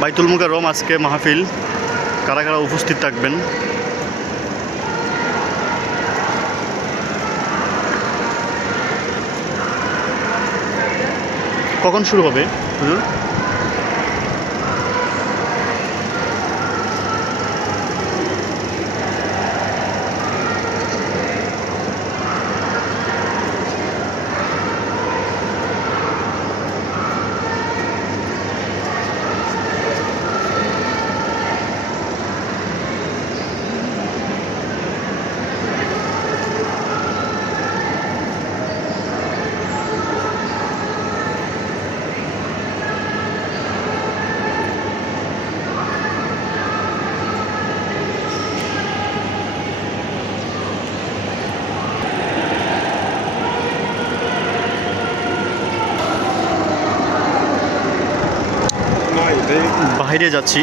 বাইতুল মুকাররম আজকে মাহফিল, কারা কারা উপস্থিত থাকবেন? কখন শুরু হবে হুজুর? বাইরে যাচ্ছি।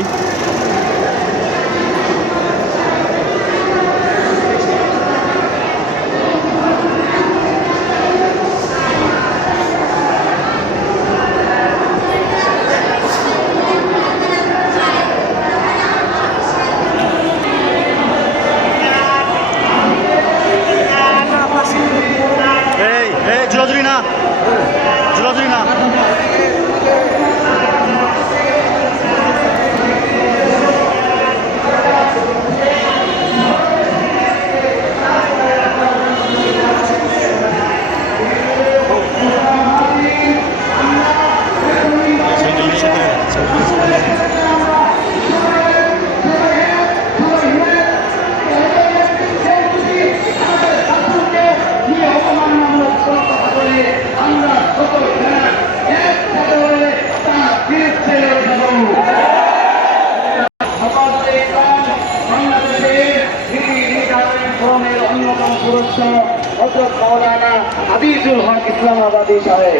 এই জোরাজুরি না, জোরাজুরি না। হাফিজুল হক ইসলামাবাদী সাহেব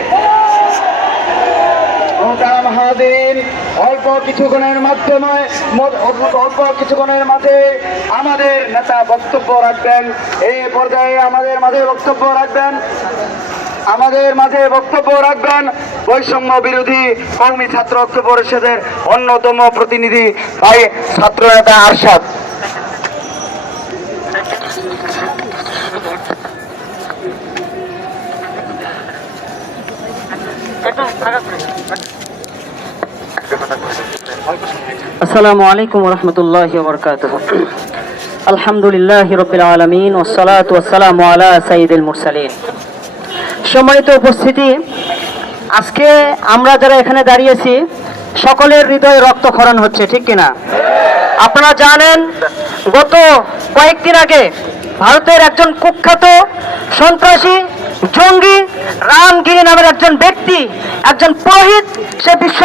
মহাদিন অল্প কিছুক্ষণের মাঝে আমাদের নেতা বক্তব্য রাখবেন। এই পর্যায়ে আমাদের মাঝে বক্তব্য রাখবেন বৈষম্য বিরোধী কওমি ছাত্র ঐক্য পরিষদের অন্যতম প্রতিনিধি ভাই ছাত্র নেতা আরশাদ। আসসালামু আলাইকুম ওয়া রাহমাতুল্লাহি ওয়া বারাকাতুহু। আলহামদুলিল্লাহি রাব্বিল আলামিন ওয়াস সালাতু ওয়াস সালামু আলা সাইয়্যিদিল মুরসালিন। সম্মানিত উপস্থিতি, আজকে আমরা যারা এখানে দাঁড়িয়েছি সকলের হৃদয়ে রক্তক্ষরণ হচ্ছে, ঠিক কিনা? আপনারা জানেন গত কয়েকদিন আগে ভারতের একজন কুখ্যাত সন্ত্রাসী জঙ্গি রামগিরি নামের একজন ব্যক্তি, একজন পুরোহিত, সে বিশ্ব